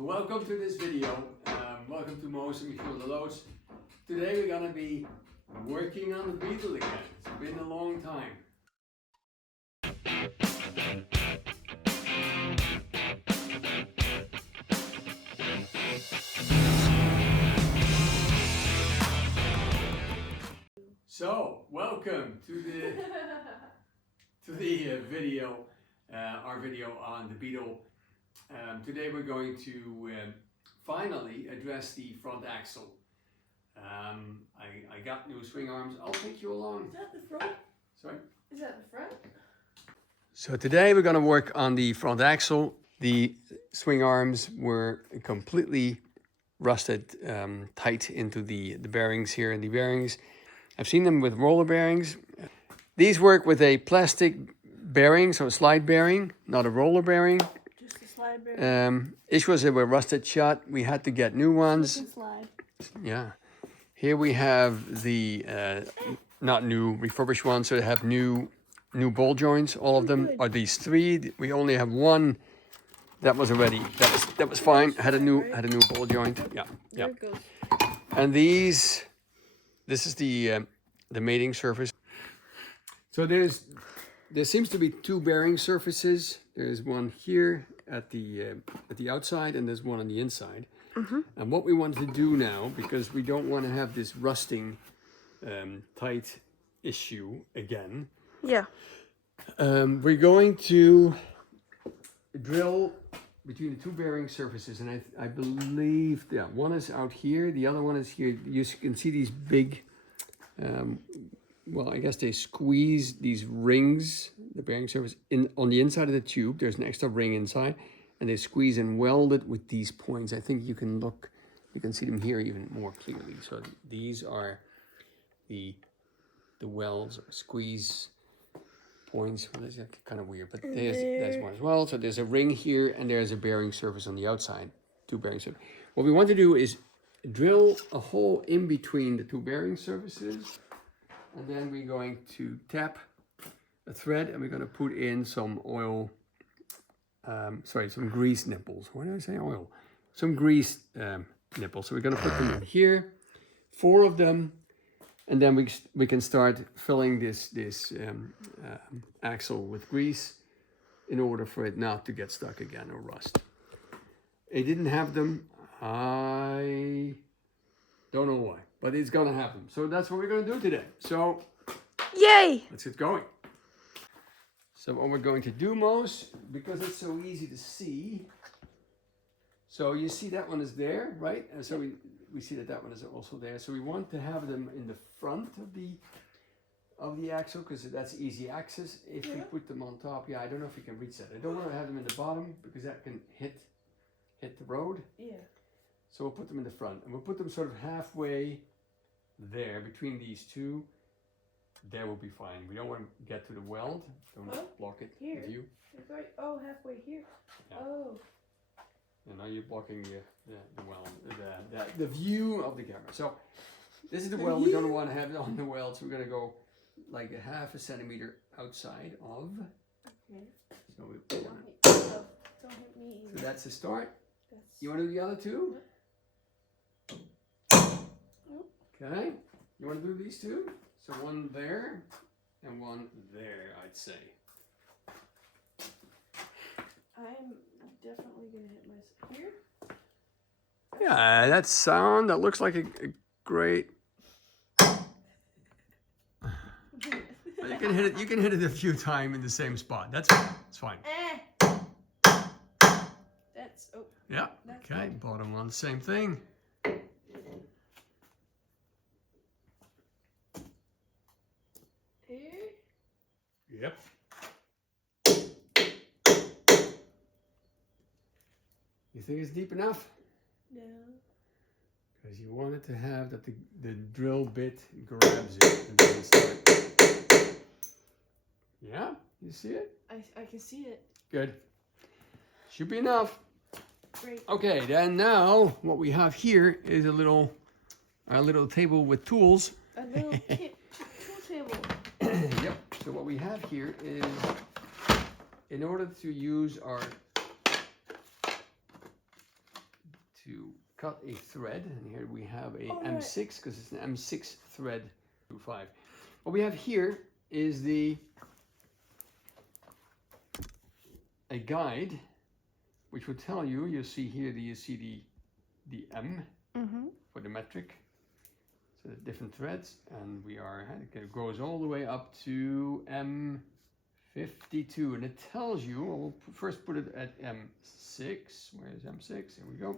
So welcome to this video. Welcome to Mo's and Michiel de Loos. Today we're gonna be working on the Beetle again. It's been a long time. So welcome to the video, our video on the Beetle. Today we're going to finally address the front axle. I got new swing arms. I'll take you along. Is that the front? Sorry? Is that the front? So today we're going to work on the front axle. The swing arms were completely rusted tight into the bearings here and the bearings. I've seen them with roller bearings. These work with a plastic bearing, so a slide bearing, not a roller bearing. Just a slide bearing. Issues that were rusted shut. We had to get new ones. Slide. Yeah. Here we have the not new, refurbished ones, so they have new ball joints. All of them are these three. We only have one that was already that was fine. Had a new ball joint. Yeah. Yeah. There it goes. And this is the mating surface. So there seems to be two bearing surfaces. There's one here at the outside, and there's one on the inside. Mm-hmm. And what we want to do now, because we don't want to have this rusting tight issue again. Yeah. We're going to drill between the two bearing surfaces, and I believe, yeah, one is out here, the other one is here. You can see these big, well, I guess they squeeze these rings, the bearing surface, on the inside of the tube. There's an extra ring inside, and they squeeze and weld it with these points. I think you can see them here even more clearly. So these are the welds or squeeze points. Well, that's kind of weird, but there's one as well. So there's a ring here, and there's a bearing surface on the outside, two bearing surfaces. What we want to do is drill a hole in between the two bearing surfaces, and then we're going to tap a thread, and we're going to put in some oil, some grease nipples. Why did I say oil? Some grease nipples. So we're going to put them in here, 4 of them, and then we can start filling this axle with grease in order for it not to get stuck again or rust. I didn't have them. I don't know why, but it's gonna happen. So that's what we're gonna do today. So, yay! Let's get going. So what we're going to do, Mos, because it's so easy to see. So you see that one is there, right? And so we see that one is also there. So we want to have them in the front of the axle, because that's easy access. If we put them on top, I don't know if you can reach that. I don't want to have them in the bottom because that can hit the road. Yeah. So we'll put them in the front, and we'll put them sort of halfway there between these two. There will be fine. We don't want to get to the weld. Don't block it. Here. The view. It's right. Oh, halfway here. Yeah. Oh. And now you're blocking the weld, the view of the camera. So this is the weld. We don't want to have it on the weld, so we're going to go like a ½ centimeter outside of. Okay. So we want it. Don't hit me either. So that's the start. You want to do the other two? Okay. You want to do these two? So one there and one there, I'd say. I'm definitely going to hit myself here. Yeah, that looks like a great. You can hit it a few times in the same spot. That's fine. It's fine. That's yeah. Okay. Bottom one, same thing. Here. Yep. You think it's deep enough? No. Because you want it to have that the drill bit grabs it and then start. Yeah? You see it? I can see it. Good. Should be enough. Great. Okay, then now what we have here is our little table with tools. A little tool table. Yep. So what we have here is, in order to use our cut a thread, and here we have a All M6 because it's an M6 thread 5. What we have here is a guide, which will tell you. You see here, you see the M for the metric. So the different threads, and it goes all the way up to M52, and it tells you. We'll first put it at M6. Where is M6? Here we go.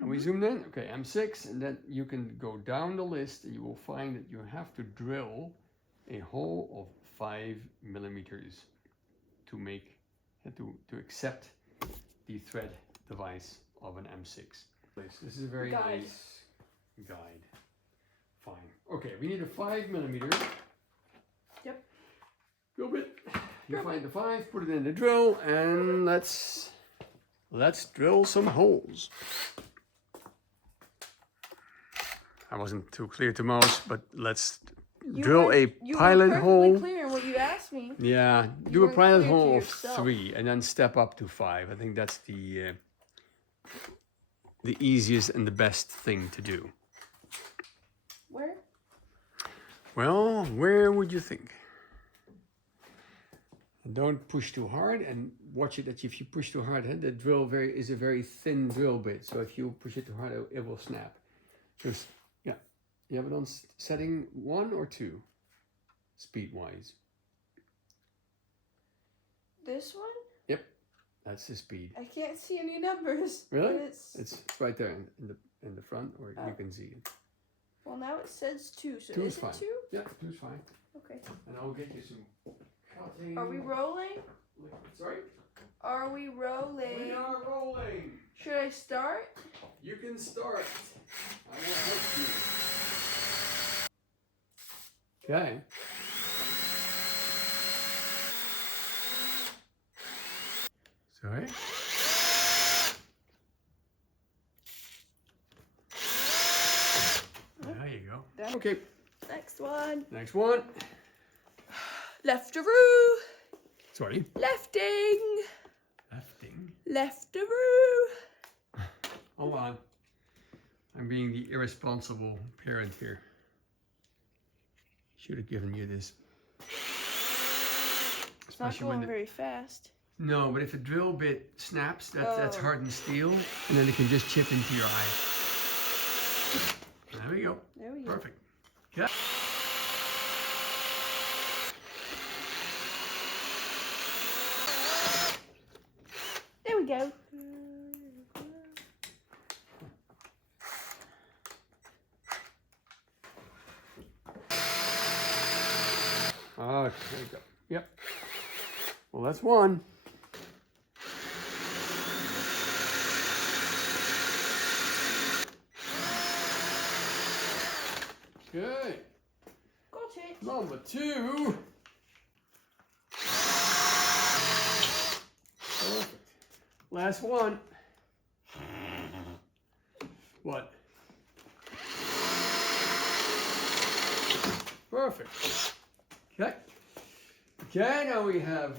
And we zoomed in. Okay, M6, and then you can go down the list, and you will find that you have to drill a hole of 5 millimeters to make to accept the thread device of an M6. This is a very nice guide. Fine. Okay, we need a 5 millimeter. Yep. Go bit. You find the 5, put it in the drill, and let's drill some holes. I wasn't too clear to most, but let's drill a pilot hole. Clear in what you asked me. Yeah, do a pilot hole of 3 and then step up to 5. I think that's the easiest and the best thing to do. Where? Well, where would you think? And don't push too hard, and watch it that if you push too hard, the drill is a very thin drill bit. So if you push it too hard, it will snap. Just, yeah. You have it on setting 1 or 2, speed-wise? This one? Yep, that's the speed. I can't see any numbers. Really? It's right there in the front, or you can see it. Well, now it says 2, so 2 is is fine. it 2? Yeah, 2 is fine. Okay. And I'll get you some cutting. Are we rolling? Sorry? Are we rolling? We are rolling. Should I start? You can start. I will help you. Okay. Sorry. There you go. Done. Okay. Next one. Next one. Leftaroo. Sorry. Lefting. Lefting. Leftaroo. Hold on. I'm being the irresponsible parent here. Should have given you this. It's not going very fast. No, but if a drill bit snaps, that's hardened steel, and then it can just chip into your eye. There we go. There we go. Perfect. Okay. There we go. Oh, there you go. Yep. Well, that's one. Okay. Got it. Number 2. Perfect. Last one. What? Perfect. Okay. Okay, now we have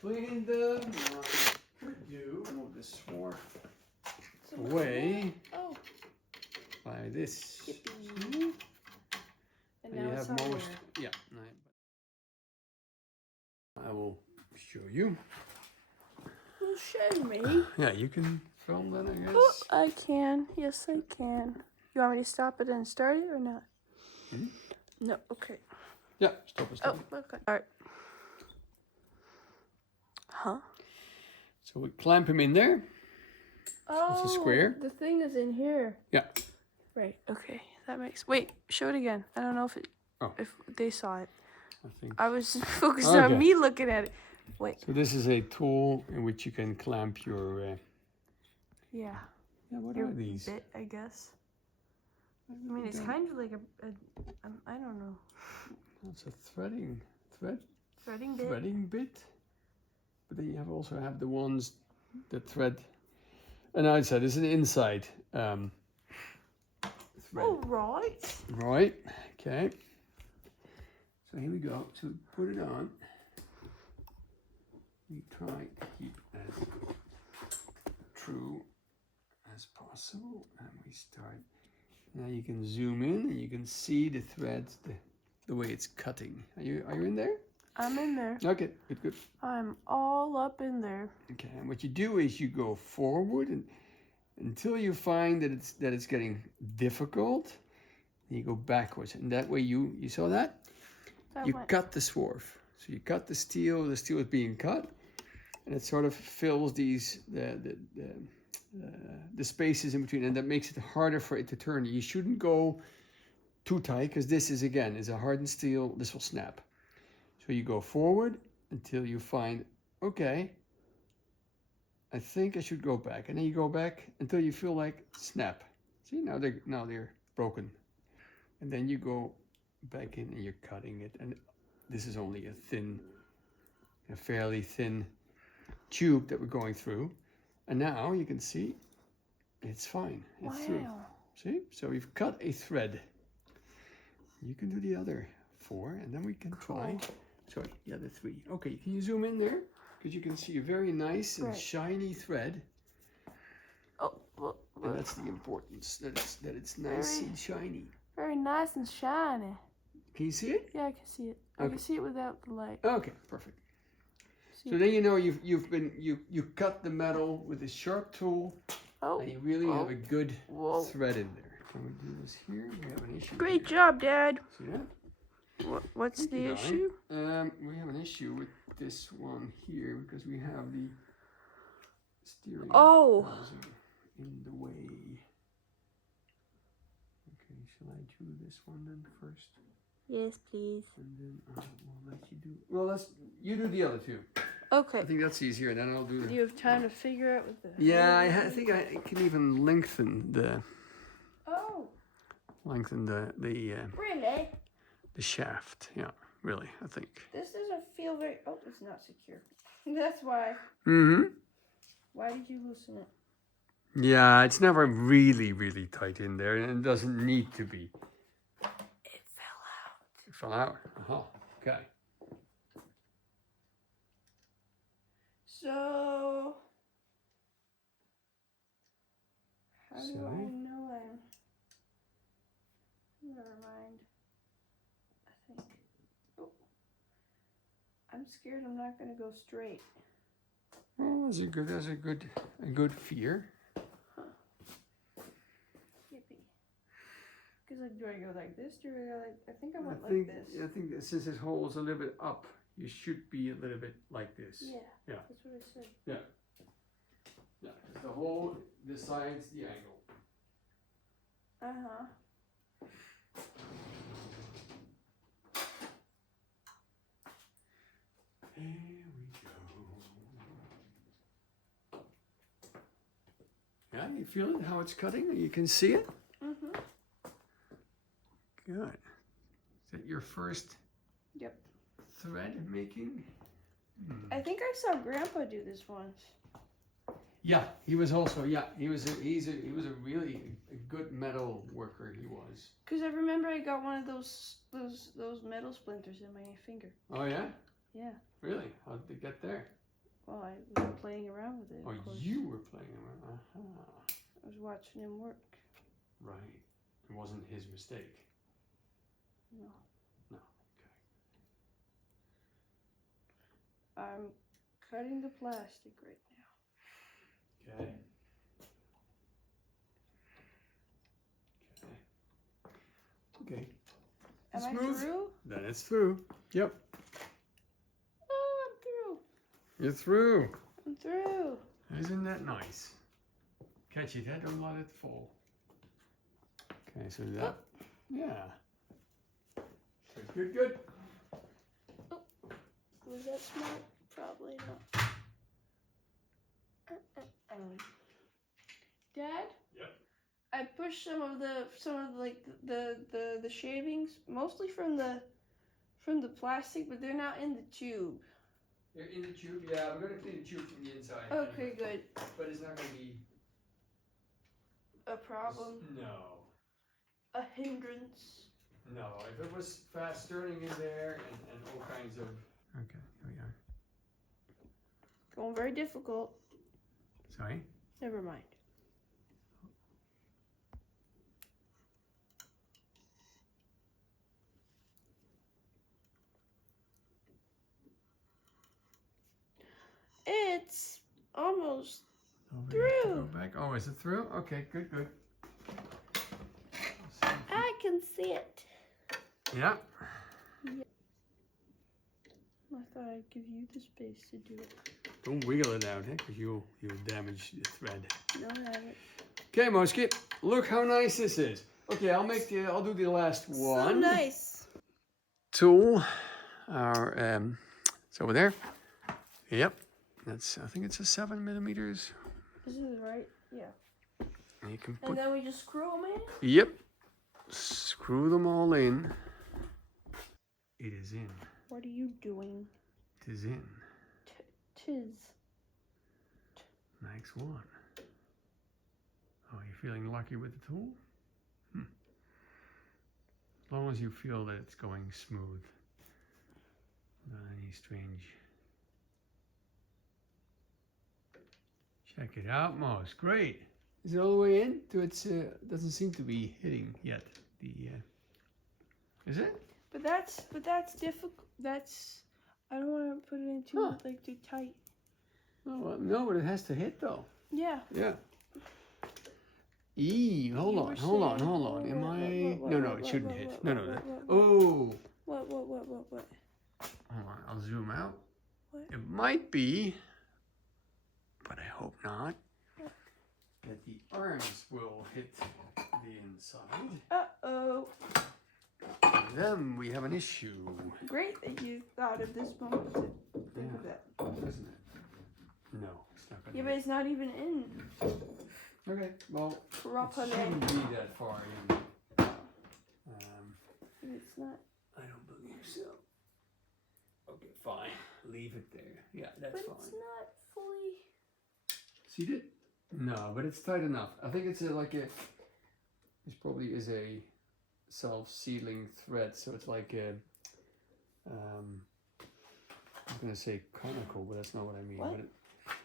cleaned them. Now we do move the swarf away by this. Yippee. And now you it's have on most. there. Yeah. I will show you. Well, show me. Yeah, you can film that, I guess. Oh, I can. Yes, I can. You want me to stop it and start it or not? Hmm? No. Okay. Yeah, stop it. Oh, okay. All right. Huh? So we clamp him in there. Oh, it's a square. The thing is in here. Yeah. Right. Okay. That makes. Wait. Show it again. I don't know if they saw it. I think. I was focused on me looking at it. Wait. So this is a tool in which you can clamp your. Yeah. Yeah. What Your are these? bit, I guess. I mean, it's kind of like I don't know. It's a threading bit. Threading bit. But then you also have the ones that thread. And outside is an inside thread. All right. Right. Okay. So here we go. To put it on, we try to keep as true So, and we start. Now you can zoom in and you can see the threads, the way it's cutting. Are you in there? I'm in there. Okay, good. I'm all up in there. Okay, and what you do is you go forward and until you find that it's getting difficult, you go backwards, and that way you saw that? You cut the swarf. So you cut the steel is being cut, and it sort of fills these the spaces in between, and that makes it harder for it to turn. You shouldn't go too tight because this is a hardened steel. This will snap. So you go forward until you find, okay, I think I should go back, and then you go back until you feel like snap. See, now they're broken, and then you go back in and you're cutting it, and this is only a fairly thin tube that we're going through, and now you can see it's fine. It's through. See, so we've cut a thread. You can do the other 4, and then we can try. Sorry, the other 3. Okay, can you zoom in there? Because you can see a very nice and shiny thread. Oh, well, and that's the importance, that it's nice and shiny. Very nice and shiny. Can you see it? Yeah, I can see it. I can see it without the light. Okay, perfect. So then you know you cut the metal with a sharp tool, and you really have a good thread in there. Can we do this here? We have an issue. Great job, Dad. See that? What's the issue? We have an issue with this one here because we have the steering housing in the way. Okay, shall I do this one then first? Yes, please. And then we'll let you do. Well, you do the other 2. Okay. I think that's easier, and then I'll do the. Do you have time to figure out what the? Yeah, I think I can even lengthen the. Oh. Lengthen the Really? the shaft. Yeah, really, I think. This doesn't feel very. Oh, it's not secure. That's why. Mm-hmm. Why did you loosen it? Yeah, it's never really tight in there, and it doesn't need to be. It fell out. It fell out. Okay. So, how do I know I'm? Never mind. I think. Oh, I'm scared I'm not gonna go straight. Well, that's a good fear. Yippee. Because like, do I go like this? Do I go like? I think I went like this. I think that since this hole is a little bit up, you should be a little bit like this. Yeah. Yeah. That's what I said. Yeah. Yeah. The hole decides the angle. Here we go. Yeah, you feel it, how it's cutting? You can see it? Mm-hmm. Good. Is that your first thread making? I think I saw Grandpa do this once. Yeah, he was also, he was a really good metal worker, he was. Because I remember I got one of those metal splinters in my finger. Oh yeah? Yeah. Really? How did it get there? Well, I was playing around with it. Oh, you were playing around. I was watching him work. Right. It wasn't his mistake. No. No. Okay. I'm cutting the plastic right now. Okay. Okay. Am I Smooth. through? Then it's through. Yep. Oh, I'm through. You're through. I'm through. Isn't that nice? Catch it, don't let it fall. Okay, so that, yeah. Good. Oh, was that smart? Probably not. Dad? Yep. I pushed some of the shavings, mostly from the plastic, but they're not in the tube. They're in the tube, yeah. We're gonna clean the tube from the inside. Okay, good. But it's not gonna be a problem. No. A hindrance. No. If it was fast turning in there and all kinds of. Okay, here we are. Going very difficult. Sorry? Never mind. It's almost Oh, we have to through. go back. Oh, is it through? Okay, good, good. I can see it. Yeah. I thought I'd give you the space to do it. Don't wiggle it out, because you'll damage the thread. No, I haven't. Okay, Mosky, look how nice this is. Okay, I'll do the last one. So nice. Tool, it's over there. Yep, I think it's a 7 millimeters. This is right. Yeah. And you can And then we just screw them in. Yep, screw them all in. It is in. What are you doing? It is in. Tis. Next one. Oh, you feeling lucky with the tool? As long as you feel that it's going smooth. Not any strange. Check it out, Mouse. Great. Is it all the way in? Doesn't seem to be hitting yet. Is it? But that's difficult. I don't want to put it in too tight. Oh, no, but it has to hit though. Yeah. Yeah. Hold on. Am I? No, it shouldn't hit. No. Oh. What? Hold on, I'll zoom out. What? It might be, but I hope not, that the arms will hit the inside. Uh-oh. Then we have an issue. Great that you thought of this moment to think of that. Isn't it? No, it's not gonna Yeah, but it's not even in. Okay, well, Properly. it shouldn't be that far in. It's not. I don't believe so. Okay, fine. Leave it there. Yeah, that's But fine. it's not fully. See it? No, but it's tight enough. I think it's this probably is a self-sealing thread, so it's like a, I was gonna say conical, but that's not what I mean. What? But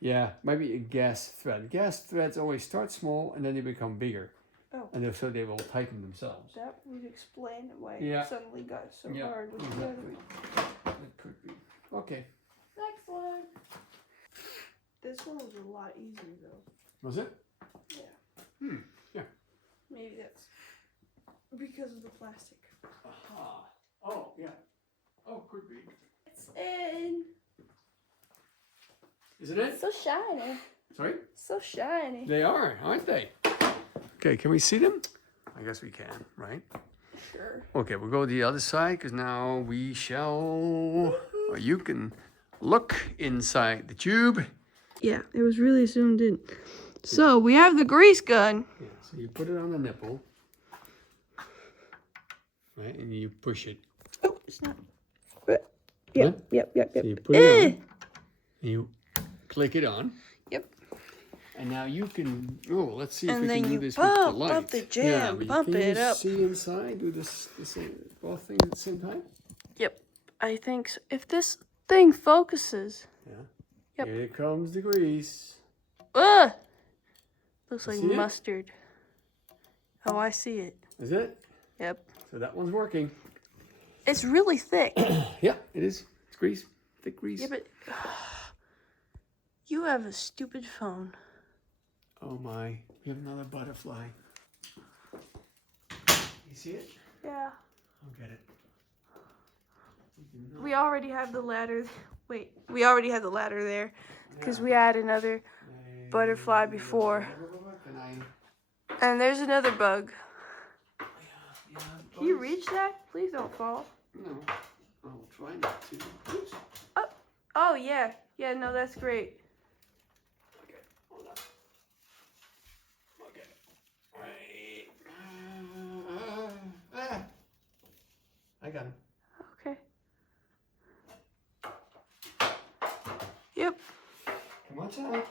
yeah, maybe a gas thread. Gas threads always start small and then they become bigger. Oh. And so they will tighten themselves. That would explain why Yeah. it suddenly got so Yeah, hard with the exactly. other. It could be. Okay. Next one. This one was a lot easier though. Was it? Yeah. Yeah. Maybe that's because of the plastic. Aha. Oh, yeah. Oh, could be. It's in. Isn't it? So shiny. Sorry? So shiny. They are, aren't they? Okay, can we see them? I guess we can, right? Sure. Okay, we'll go to the other side because now we shall, or you can look inside the tube. Yeah, it was really zoomed in. So we have the grease gun. Yeah, so you put it on the nipple, right, and you push it. Oh, it's not. Yep. So you put it on, and you click it on. Yep. And now you can, let's see if And we then can do you this with the light. bump the jam, but bump can it you up. see inside, do this both things at the same time? Yep. I think so. If this thing focuses. Yeah. Yep. Here comes the grease. Ugh! Looks like See it? mustard. Oh, I see it. Is it? Yep. So that one's working. It's really thick. Yeah, it is. It's grease. Thick grease. Yeah, but you have a stupid phone. Oh my, we have another butterfly. You see it? Yeah. I'll get it. We already have the ladder. Wait, we already had the ladder there because we had another butterfly before. And there's another bug. Can you reach that? Please don't fall. No, I'll try not to. Oops. Oh, yeah. Yeah, no, that's great. Okay, hold on. Okay. Right. I got him. Okay. Yep. Come on, child.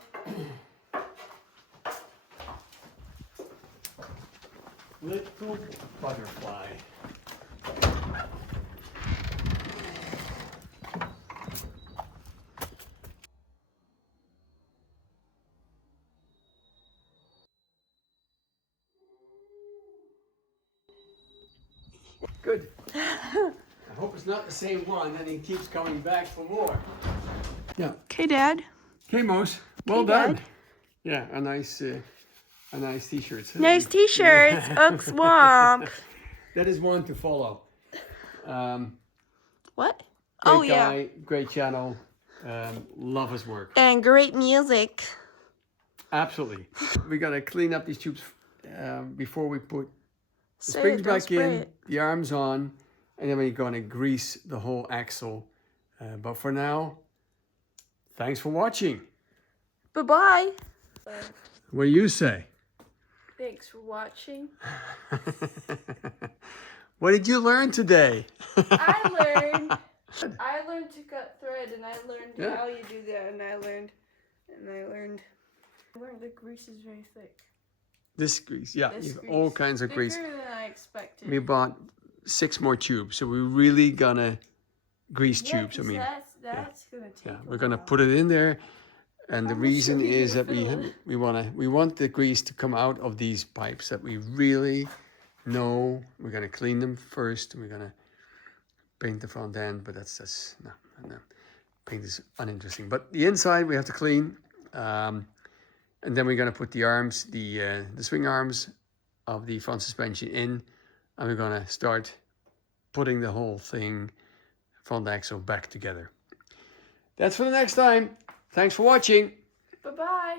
Little butterfly. Good. I hope it's not the same one, and he keeps coming back for more. Yeah. Okay, Dad. Okay, Mose. Well Hey, done. Dad. Yeah, a nice t-shirt. Nice t-shirts. Oak Swamp. That is one to follow. What? Great Oh, yeah. guy, great channel. Love his work. And great music. Absolutely. We gotta clean up these tubes before we put the Say springs it, don't back spray in, it. the arms on, and then we're gonna grease the whole axle. But for now, thanks for watching. Bye-bye. What do you say? Thanks for watching. What did you learn today? I learned to cut thread, and I learned Yeah. how you do that, and I learned the grease is very thick. This grease, yeah, This you have grease. all kinds of grease. Thicker than I expected. We bought 6 more tubes, so we're really gonna grease tubes. I 'cause mean, that's gonna take. yeah, a we're gonna while. put it in there, and the How much reason are we is gonna that fill? we want the grease to come out of these pipes that we really know. We're gonna clean them first, and we're gonna paint the front end, but that's no. Paint is uninteresting. But the inside we have to clean, and then we're gonna put the arms, the swing arms of the front suspension in, and we're gonna start putting the whole thing, front axle, back together. That's for the next time. Thanks for watching. Bye-bye.